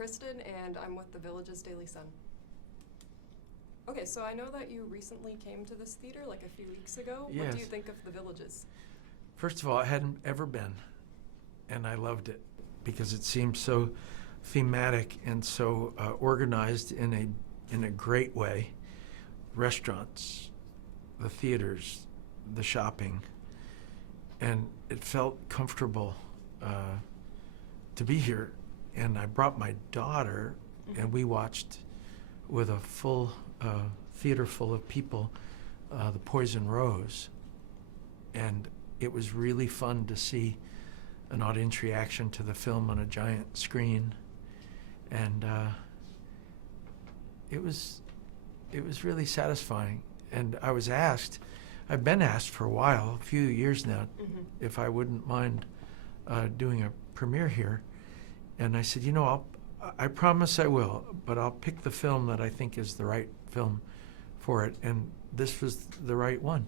Kristen, and I'm with the Village's Daily Sun. Okay, so I know that you recently came to this theater like a few weeks ago. Yes. What do you think of the Villages? First of all, I hadn't ever been, and I loved it because it seemed so thematic and so organized in a great way. Restaurants, the theaters, the shopping, and it felt comfortable to be here. And I brought my daughter, and we watched with a full theater full of people, The Poison Rose, and it was really fun to see an audience reaction to the film on a giant screen, and it was really satisfying. And I've been asked for a while, a few years now, if I wouldn't mind doing a premiere here, and I said, I promise I will, but I'll pick the film that I think is the right film for it, and this was the right one.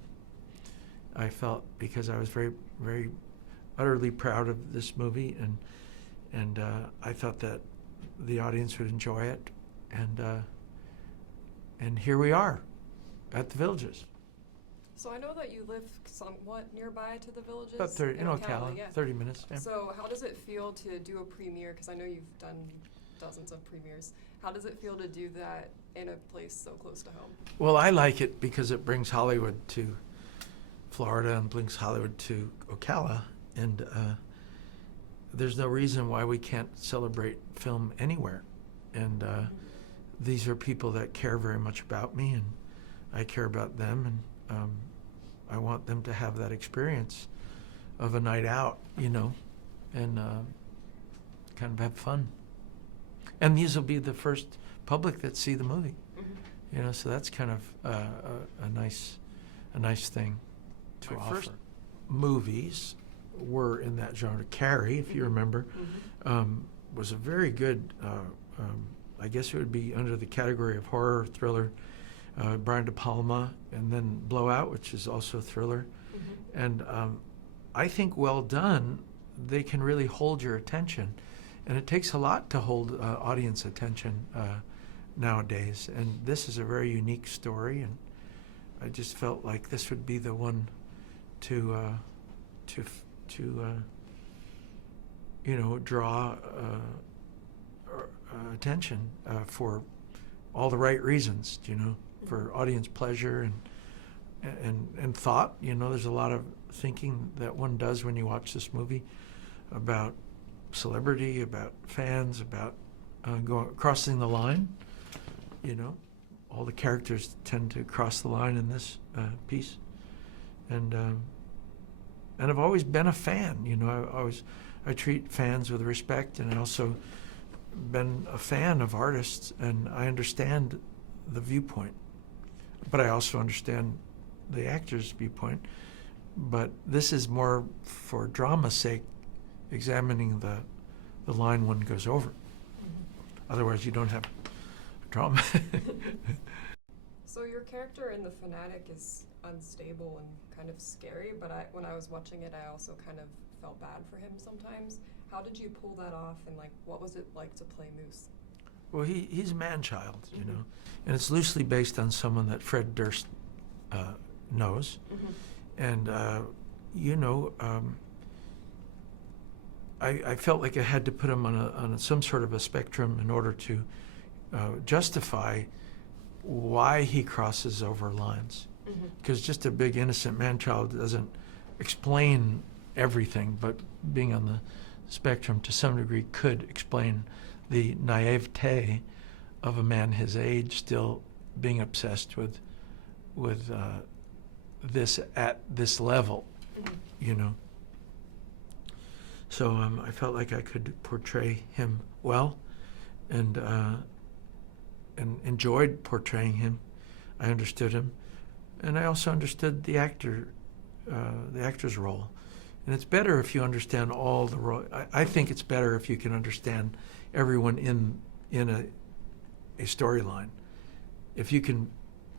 I felt, because I was very, very utterly proud of this movie, and I thought that the audience would enjoy it, and here we are at the Villages. So I know that you live somewhat nearby to the Villages. About 30, in Ocala, Ocala, yeah. 30 minutes. Yeah. So how does it feel to do a premiere? Because I know you've done dozens of premieres. How does it feel to do that in a place so close to home? Well, I like it because it brings Hollywood to Florida and brings Hollywood to Ocala, and there's no reason why we can't celebrate film anywhere. And these are people that care very much about me, and I care about them, and I want them to have that experience of a night out, and kind of have fun. And these will be the first public that see the movie, so that's kind of a nice thing to offer. First movies were in that genre. Carrie, if you remember, was a very good, I guess it would be under the category of horror thriller. Brian De Palma, and then Blowout, which is also a thriller. And I think well done, they can really hold your attention. And it takes a lot to hold audience attention nowadays. And this is a very unique story, and I just felt like this would be the one to draw attention for all the right reasons, for audience pleasure and thought. There's a lot of thinking that one does when you watch this movie about celebrity, about fans, about crossing the line. All the characters tend to cross the line in this piece, and I've always been a fan. I treat fans with respect, and I also been a fan of artists, and I understand the viewpoint, but I also understand the actor's viewpoint. But this is more for drama's sake, examining the line one goes over. Otherwise, you don't have drama. So your character in The Fanatic is unstable and kind of scary, but when I was watching it, I also kind of felt bad for him sometimes. How did you pull that off, and what was it like to play Moose? Well, he's a man-child, and it's loosely based on someone that Fred Durst knows. And, I felt like I had to put him on some sort of a spectrum in order to justify why he crosses over lines. Because just a big innocent man-child doesn't explain everything, but being on the spectrum to some degree could explain the naivete of a man his age still being obsessed with this at this level, So I felt like I could portray him well, and enjoyed portraying him. I understood him, and I also understood the actor's role. And it's better if you understand all the role. I think it's better if you can understand everyone in a storyline. If you can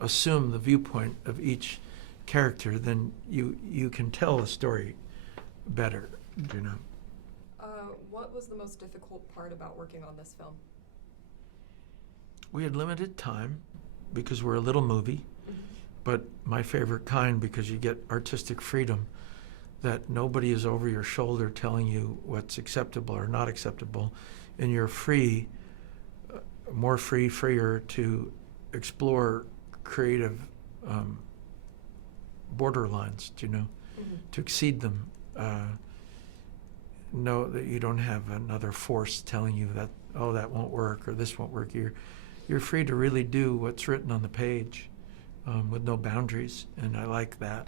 assume the viewpoint of each character, then you can tell a story better, What was the most difficult part about working on this film? We had limited time because we're a little movie, but my favorite kind because you get artistic freedom, that nobody is over your shoulder telling you what's acceptable or not acceptable, and you're free, freer to explore creative borderlines, to exceed them. Know that you don't have another force telling you that, oh, that won't work or this won't work. You're free to really do what's written on the page with no boundaries, and I like that.